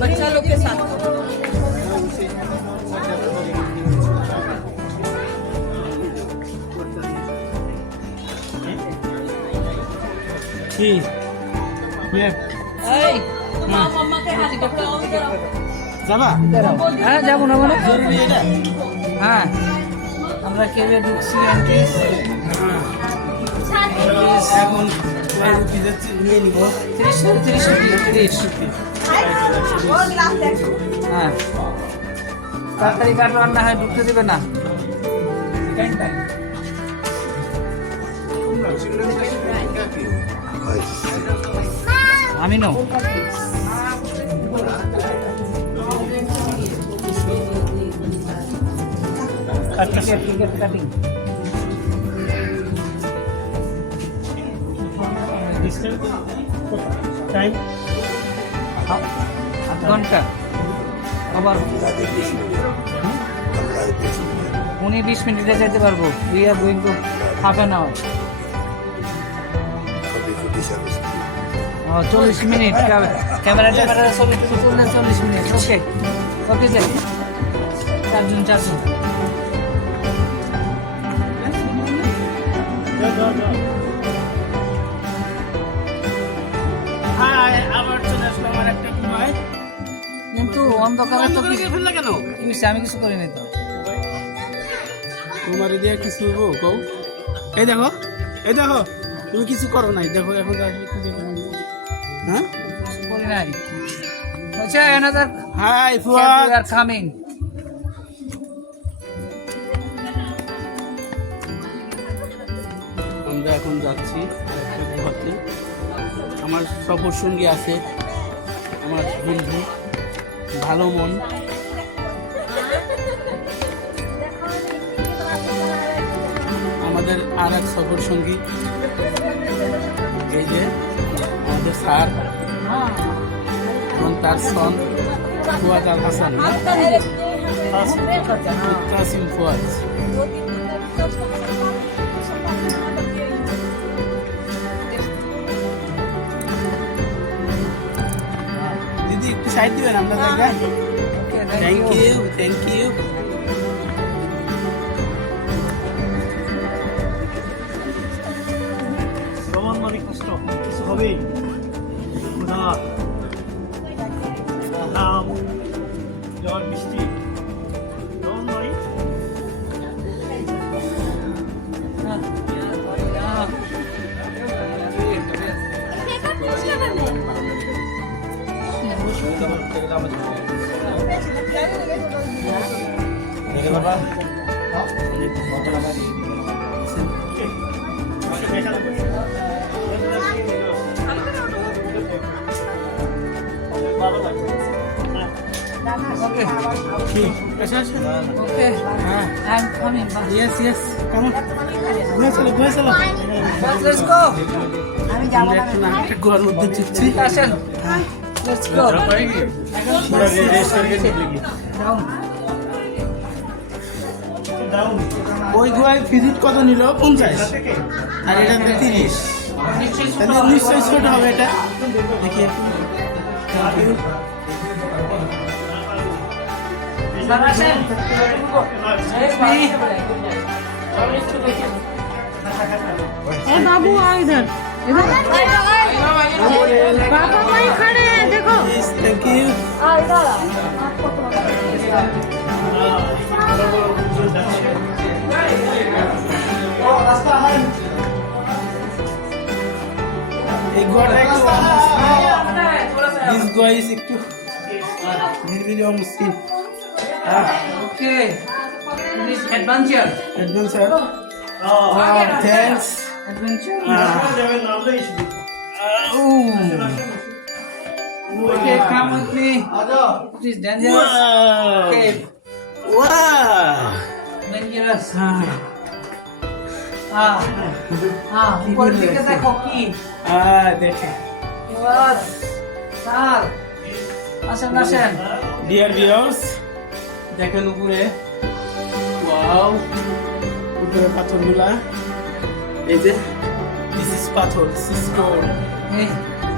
बच्चा लोग के साथ मम्मा के हाथ যাবা? হ্যাঁ যাবো না মানে জরুরি এটা? হ্যাঁ আমরা কেবে ঢুকছি এন্ট্রিস এখন কয় রুপি যাচ্ছে নিয়ে নিব। 30 হ্যাঁ তাড়াতাড়ি কাটো আর না হয় ঢুকতে দেবে না আমি নো কাটিং টাইম আধ ঘন্টা আবার 19-20 মিনিটে যেতে পারবো we are going to half an hour 40 minute camera ছবি তুললে 40 মিনিট ওকে ওকে যাই চারজন আবার চলে আসলো আমার একটা ঘুমায়। কিন্তু অন্ধকারে তো অন্ধকারে ফেললা কেন? কি হয়েছে? আমি কিছু করিনি তো তোমার দিয়ে কিছু হইব কও? এই দেখো তুমি কিছু করো নাই, দেখো এখন হ্যাঁ কিছু করি নাই আচ্ছা another hi we Fuad, are coming আমরা এখন যাচ্ছি ঘুরতে। আমার সফর সঙ্গী আছে, আমার বন্ধু ভালো মন। আমাদের আর এক সফর সঙ্গী এই যে আমাদের স্যার এবং তার সন ফুয়াদ আল হাসান, তাসিম ফুয়াদ। দিদি একটু সাইড দিবেন আমরা জায়গা। থ্যাংক ইউ ভ্রমণ মানে কষ্ট, কিছু হবেই। ঘাম, জল, বৃষ্টি, ভ্রমণ মানে ভালো লাগে। okay I'm coming bye. Yes, come on. ঘুরে চলো। Let's go আমরা এখন একটা ঘর মধ্যে ঢুকছি। আসেন let's go down ওই গুহায় ভিজিট কত নিল? 50 আর এটাতে 30। তাহলে নিশ্চয়ই ছোট হবে এটা। দেখি আসেন बाबू आओ इधर पापा वहीं खड़े हैं देखो থ্যাংক ইউ। গোয়াটা একটু দিস গোয়া ইজ একটু নির্বিলি অমুসলিম Okay. This adventure. Adventure thanks Adventure. যাবেন না, আমরাই শুধু। Okay, come with me. It is dangerous. Okay, dangerous. উপর দিকে দেখো কি? দেখে What? স্যার, আসেন। ডিয়ার ভিউয়ার্স দেখেন উপরে ওয়াও উপরে পাথরগুলা এই যে দিস ইজ পাথর দিস ইজ স্টোন এই,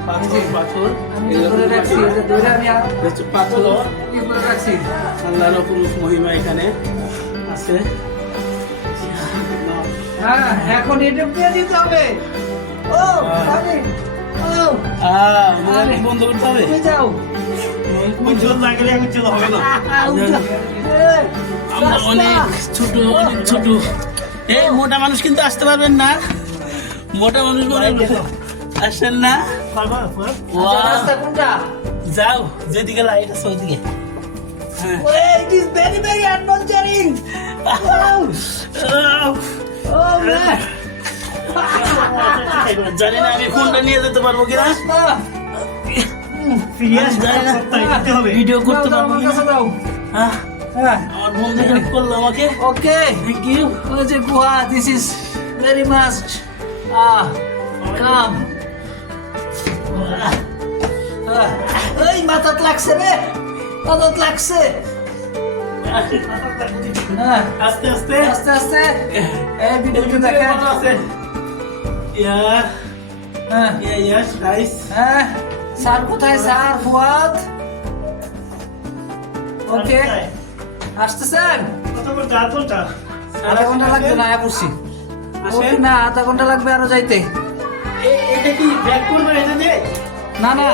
পাথর আমি এগুলো ধরে রাখছি, এই যে ধরে আমি আর হচ্ছে পাথর কি করে রাখছি? আল্লাহর অপরূপ মহিমা এখানে আছে হ্যাঁ, এখন এটা দিয়ে দিতে হবে। ও, আরে, ও, মোবাইল কি বন্ধ করতে হবে তুমি যাও। উজ্জ্বল না গেলে উজ্জ্বল হবে না। আমরা অনেক ছোট এই মোটা মানুষ কিন্তু আসতে পারবেন না মোটা মানুষ আসেন না পারবা, পার? Wow, রাস্তা কোনটা? যাও যেদিকে লাইট আছে ওদিকে হ্যাঁ It is very, very adventuring. Oh, man. জানি না আমি ফোনটা নিয়ে যেতে পারবো কিনা সিরিয়াস জানি না তাই করতে হবে। ভিডিও করতে দাও, পারবো আমার কিনা কাছে দাও। হ্যাঁ হ্যাঁ, আমার বন্ধু হেল্প করলো আমাকে okay. থ্যাংক ইউ ওই যে গুহা, this is very much calm. এই মাথাত লাগছে রে, মাথাত লাগছে। হ্যাঁ, আস্তে আস্তে আস্তে আস্তে এই ভিডিওটা দেখেন। ভালো আছে ইয়া হ্যাঁ, ইয়া নাইস হ্যাঁ, স্যার কোথায়? স্যার ফুয়াদ, ওকে, আসতেছেন? কতক্ষণ? 4 ঘন্টা। আধা ঘন্টা লাগবে না, আয়া পড়ছি। আসেন। না, আধা ঘন্টা লাগবে আরো যাইতে। এটা কি ব্যাক করবে এটা দিয়ে না না,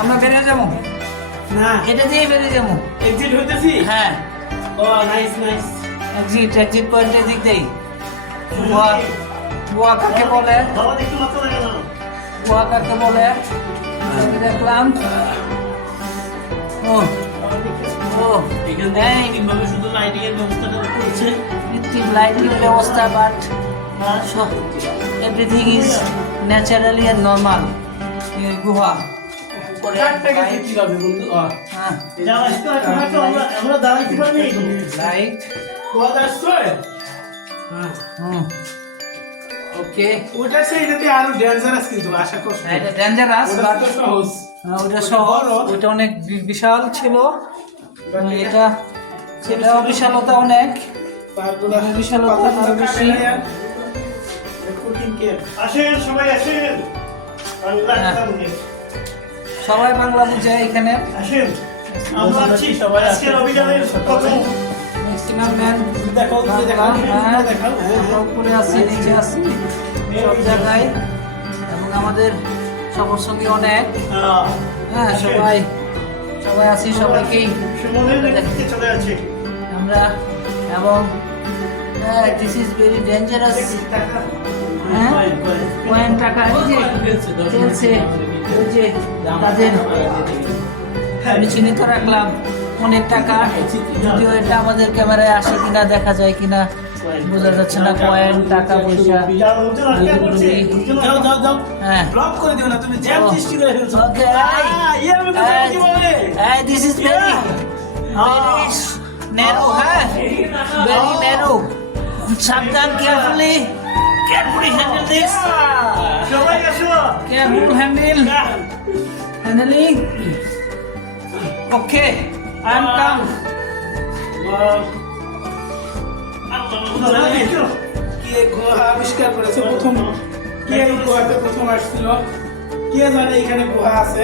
আমরা বেরিয়ে যাবো, না এটা দিয়ে বেরিয়ে যাবো। এক্সিট হইতেছি হ্যাঁ, ও নাইস নাইস এক্সিট পয়েন্টের দিক দেই। গোয়া কাকে বলে? বাবা একটু মাথা লাগে না। গোয়া কাকে বলে? আমি দেখলাম। ও ও, এখানে কিভাবে শুধু লাইটিং এর ব্যবস্থাটা করছে কৃত্রিম লাইটিং ব্যবস্থা, but everything is naturally and normal. গুহা, কাটটাকে কিভাবে বন্ধু হ্যাঁ, যারা আসতে হয়, আমরা দাঁড়াইতে পারি না। লাইট, কোয়াদ আসছে ওকে। ওটা সেই যদি আরো ডেঞ্জারাস কিন্তু আশা করছি এটা ডেঞ্জারাস, ওটা বাট তো সহজ ওটা শহর, ওটা অনেক বিশাল ছিল। এটা সেটাও বিশালতা অনেক, তারপরে বিশালতা আরো বেশি। রেকর্ডিং কে আসেন, সবাই আসেন। বাংলা হ্যাঁ। সামনে। সবাই বাংলা বুঝে এখানে। আসেন। আমরা আছি সবাই আসেন। আজকের অভিযানের প্রথম। ম্যাক্সিমাম ম্যান দেখো দেখো দেখো উপরে আছি, নিচে আছি, সব জায়গায়। এবং আমাদের সফর সঙ্গী অনেক, হ্যাঁ, সবাই আছি, সবাইকেই সুমনের নেতৃত্বে চলে আছে। আমরা। এবং দিস ইজ ভেরি ডেঞ্জারাস। হ্যাঁ, পয়েন্ট টাকা এই যে চলছে, ওই যে তাদের আমি চিহ্নিত রাখলাম অনেক টাকা, যদিও এটা আমাদের ক্যামেরায় আসে কিনা দেখা যায় কিনা বোঝা যাচ্ছে না। কয়েন, টাকা পয়সা, যারা উজ্জ্বল আটকা পড়ছে, উজ্জ্বল যাও যাও যাও হ্যাঁ। ব্লক করে দিও না তুমি জ্যাম ও। সৃষ্টি করে ফেলছো Okay, ইয়ে আমি কথা কি বলে দিস ইজ ভেরি ন্যারো, হ্যাঁ, ভেরি ন্যারো। সাবধান, কেয়ারফুলি হ্যান্ডেল দিস, সবাই আসো। Careful handling. Okay, I am calm. কে গুহা আবিষ্কার করেছে প্রথম কে এই গুহাতে প্রথম আসছিল কে জানে এখানে গুহা আছে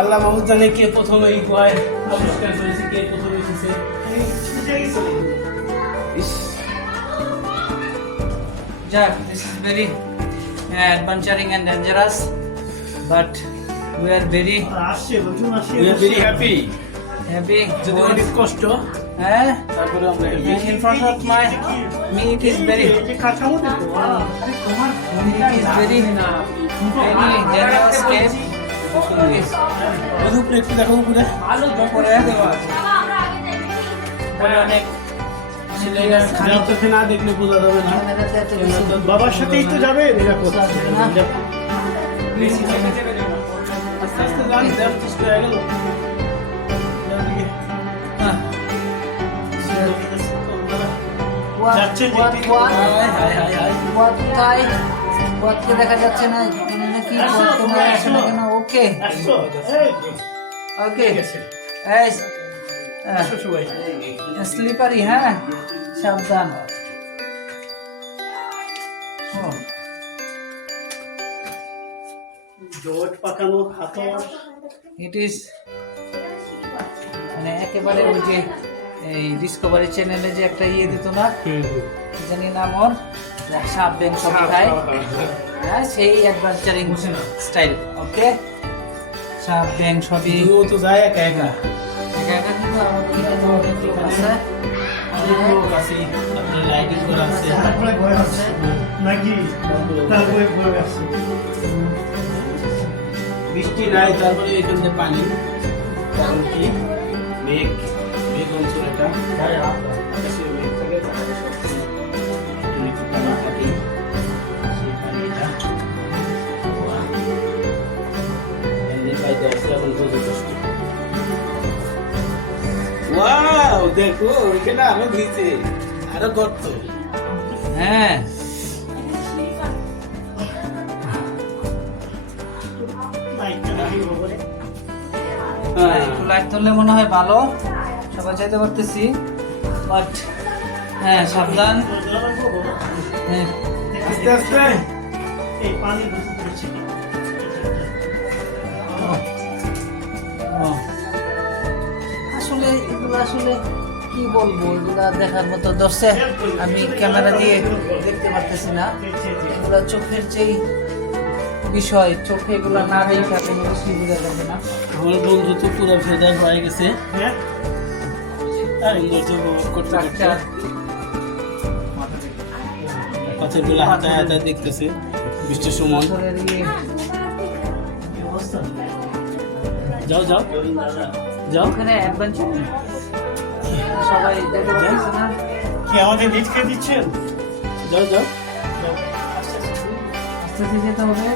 আল্লাহ মাহমুদ জানে কে প্রথম এই গুহায় আবিষ্কার করেছে কে প্রথম এসেছে Jack, this is very adventuring and dangerous, but we are very আসছে, লোকজন আসছে। We are very happy happy. যদি অনেক কষ্ট হ্যাঁ, তারপরে আমরা happy। in front of my meat is very এই যে কাঠামো দেখো meat is very generous step. উপরে একটু দেখো উপরে উপরে উপরে অনেক খারাপ চোখে না দেখলে বোঝা যাবে না। বাবার সাথেই তো যাবে নিরাপদ আস্তে আস্তে যান, দেড় চেষ্টা হয়ে গেল। যাচ্ছেন পথকে দেখা যাচ্ছে না নাকি পথ তোমার আসে না কেন? ওকে আসছো ওকে আসো সবাই স্লিপারি, হ্যাঁ সাবধান। জোট পাকানো হাতর ইট ইজ মানে একেবারে ওই যে এই ডিসকভারি চ্যানেলে যে একটা ইয়ে দিত না, কি জানি নাম ওর, সাপ ব্যাং সব খায়, হ্যাঁ সেই অ্যাডভেঞ্চারিং স্টাইল। ওকে সাপ ব্যাং সবই ও তো যায় একা একা। একা একা, কিন্তু আমাদের এখানে অনেক লোক আছে। অনেক লোক আছে, তারপরে লাইটিং করা আছে। তারপরে ভয় আছে নাকি তারপরে ভয় আছে বৃষ্টি নাই, তারপরে এখান থেকে পানি, তারপর কি মেঘ, মেঘ অঞ্চল এটা। আকাশে মেঘ থাকে, তারপরে সব এখানে একটু পানি থাকে, সেই পানিটা। এমনি পাইতে আসছে, এখন বুঝে কষ্ট। ওয়াও, দেখো ওইখানে আরো ভিজে, আরো গর্ত। হ্যাঁ লাইটটা দেখি বলে একটু লাইট তুললে মনে হয় ভালো, সবাই চাইতে পারতেছি, বাট হ্যাঁ সাবধান। হ্যাঁ আস্তে আস্তে এই পানি বুঝতে পারছি ও। আসলে এগুলো আসলে কি বলবো, এগুলা দেখার মতো দর্শক আমি ক্যামেরা দিয়ে দেখতে পারতেছি না। এগুলা চোখের যেই বিষয়, চোখে এগুলা না দেখে কোনো কিছুই বোঝা যাবে না। আমার বন্ধু তো পুরো ভেদার হয়ে গেছে, হ্যাঁ আর ইংরেজি উপভোগ করতে করতে ট্রাকটা পাথরগুলো হাতায় হাতায় দেখতেছে বৃষ্টির সময়। পাথরের ইয়ে, যাও যাও যাও। ওখানে অ্যাডভেঞ্চার সবাই দেখতে পারতেছে না। কি আমাদের লিড খেয়ে দিচ্ছেন যাও যাও। আস্তে আস্তে যেতে হবে।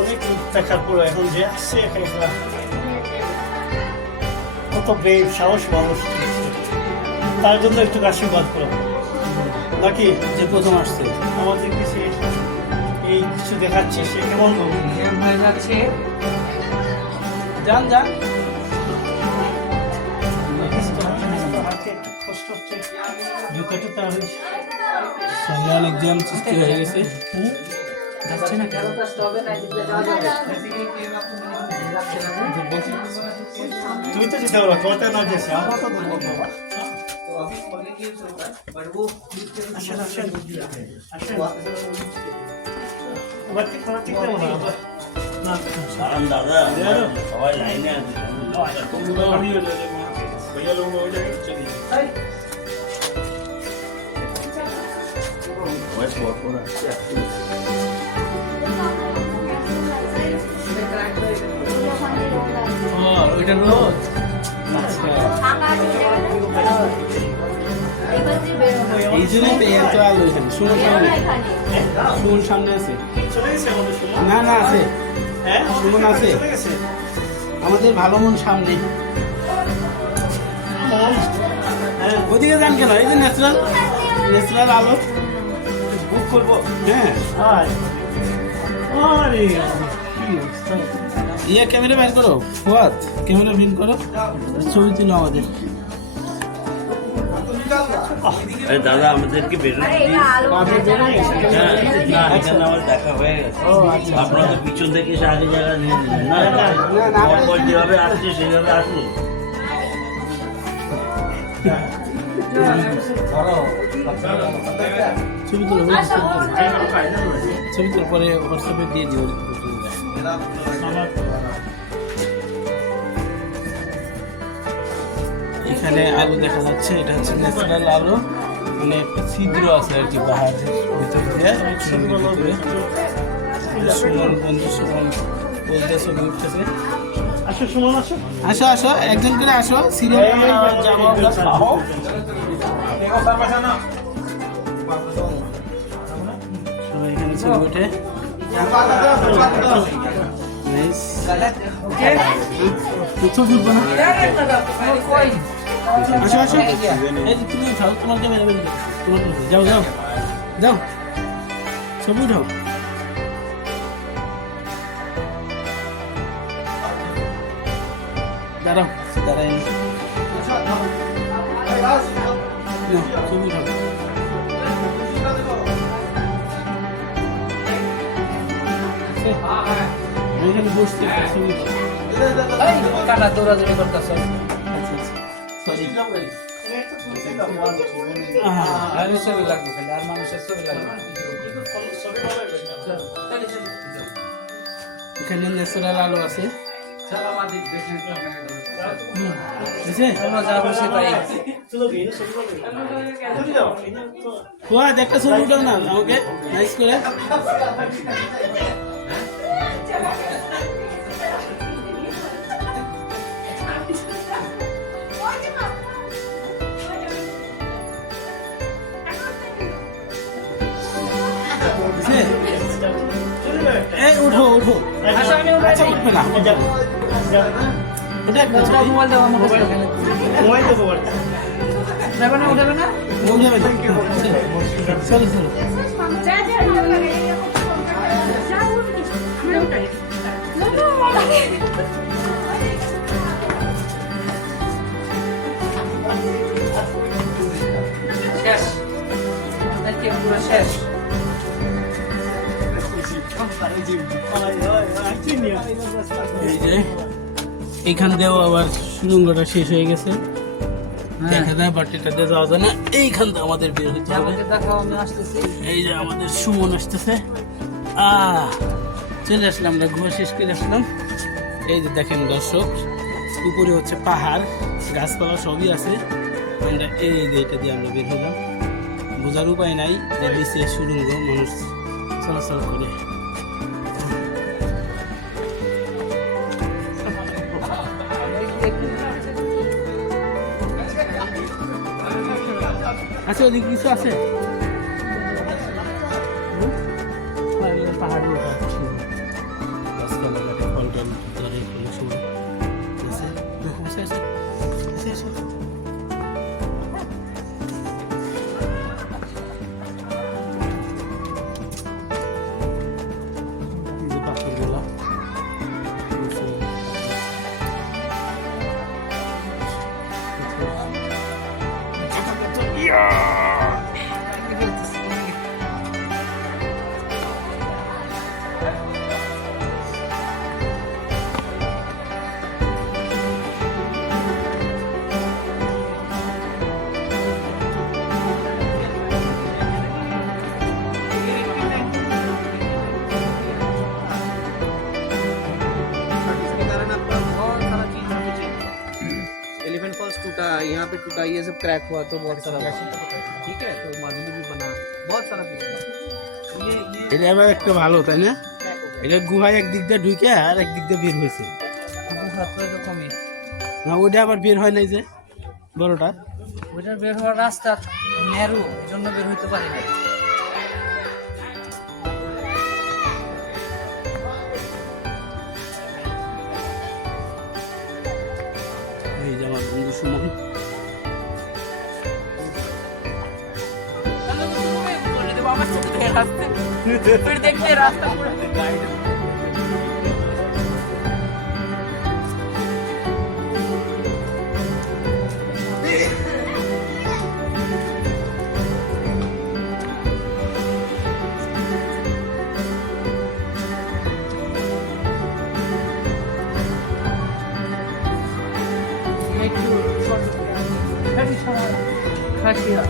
অনেক দেখার পর এখন যে আসছে একা একা কত ব্রেভ সাহস মানুষ, তার জন্য একটু আশীর্বাদ করো নাকি যে প্রথম আসছে আমাদের কিছু এই কিছু দেখাচ্ছে সে কেমন হবে জ্যাম হয়ে যাচ্ছে। যান যান। হাতে একটু কষ্ট হচ্ছে জুতা টুতা হয়েছে সামনে অনেক জ্যাম সৃষ্টি হয়ে গেছে। যাচ্ছে না, কেন আসতে হবে না, এদিকে যাওয়া যাবে। যাচ্ছে না, তুমি তো যেতে পারো তোমার তো নয় যাচ্ছে আমরা তো বলবো বাবা আসেন আসেন আসেন এবার ঠিক করা ঠিক যাবো না দাদা সবাই লাইনে আছে ও ওইটা রোদ। এই জন্যই তো এত আলো এখানে। সুমন সামনে, সুমন সামনে আছে। চলে গেছে আমাদের সময় না না আছে, হ্যাঁ সুমন আছে। চলে গেছে আমাদের ভালো মন সামনে। হ্যাঁ ওদিকে যান কেন? এই যে ন্যাচারাল ন্যাচারাল আলো। বুক করবো হ্যাঁ, আরে আরে কি অবস্থা ইয়ে ক্যামেরা বের করো, ফুয়াদ ক্যামেরা বের করো, ছবি তুলো আমাদের। আরে দাদা আমাদেরকে বেরোতে দিন। হ্যাঁ, না এখানে আমার দেখা হয়ে গেছে। আপনারা তো পিছন থেকে এসে আগে জায়গা নিয়ে দিলেন না পর যেভাবে আসছে সেভাবে আসুন। ছবি তুলো, ছবি তুলো, পরে হোয়াটসঅ্যাপে দিয়ে দিও। এখানে আলু দেখা যাচ্ছে, এটা হচ্ছে ন্যাচারাল আলু, মানে একটা ছিদ্র আছে আর কি পাহাড়ের ভিতর দিয়ে সুরঙ্গের ভিতরে। সুমন বন্ধু সুমন বলতে ছবি উঠতেছে। আসো সুমন আসো। আসো আসো, একজন করে আসো, সিরিয়াল যাবো আমরা। সবাই এখানে ছবি ওঠে। Nice. ছবি উঠবো না? আসো আসো, এই যে তুমি উঠাও, তোমার ক্যামেরা বের করো। তোমার ক্যামেরা। যাও যাও যাও, ছবি উঠাও। দাঁড়াও দাঁড়াই, ছবি উঠাও। এখানে বসতে ছবি উঠাও। কাটা দৌড়াদৌড়ি করতেছ। আর ছবি লাগবে খালি, আর মানুষের ছবি লাগবে। এখানে ন্যাচারাল আলু আছে। একটা ছবি উঠাও না আমাকে, নাইস করে। এই উঠো উঠো, আচ্ছা উঠবে না, এটা একটা ছবি। মোবাইল দাও আমার কাছে। মোবাইল দেবো আর কি। যাবে না, উঠাবে না? উঠবে না। চলো চলো। শেষ নাকি পুরো শেষ? এই যে এইখান দিয়েও আবার সুরঙ্গটা শেষ হয়ে গেছে, দেখা যায়, বাট এটা দিয়ে যাওয়া যায় না। এইখান দিয়ে আমাদের বের হতে হবে। আমাকে দেখাও, আমি আসতেছি। এই যে আমাদের সুমন আসতেছে। চলে আসলাম, আমরা ঘুরে শেষ করে আসলাম। এই যে দেখেন দর্শক, উপরে হচ্ছে পাহাড়, গাছপালা সবই আছে। আমরা এই যে এটা দিয়ে আমরা বের হলাম। বোঝার উপায় নাই যে নিচে সুরঙ্গ, মানুষ চলাচল করে। আচ্ছা, ওদিকে কিছু আছে? পাহাড়ের উপর গাছপালা কাটে, ফল টল ধরে কোনো সময় আছে। আচ্ছা আচ্ছা আচ্ছা আচ্ছা, এই যে পাখিগুলা एलिफेंट फॉल्स टूटा, यहाँ पे टूटा, ये सब क्रैक हुआ तो बहुत सारा, ठीक है, तो माधुरी भी बना, बहुत सारा पीस। এটা আবার একটা ভালো, তাই না? এটা গুহায় একদিক দিয়ে ঢুকে আর একদিক দিয়ে বের হয়েছে এরকমই। না, ওইটা আবার বের হয় নাই যে বড়টা। ওইটার বের হওয়ার রাস্তা ন্যারো, এই জন্য বের হইতে পারি না। এই যে আমার বন্ধু সুমন। फिर देखते रास्ता पूरा খাসিয়া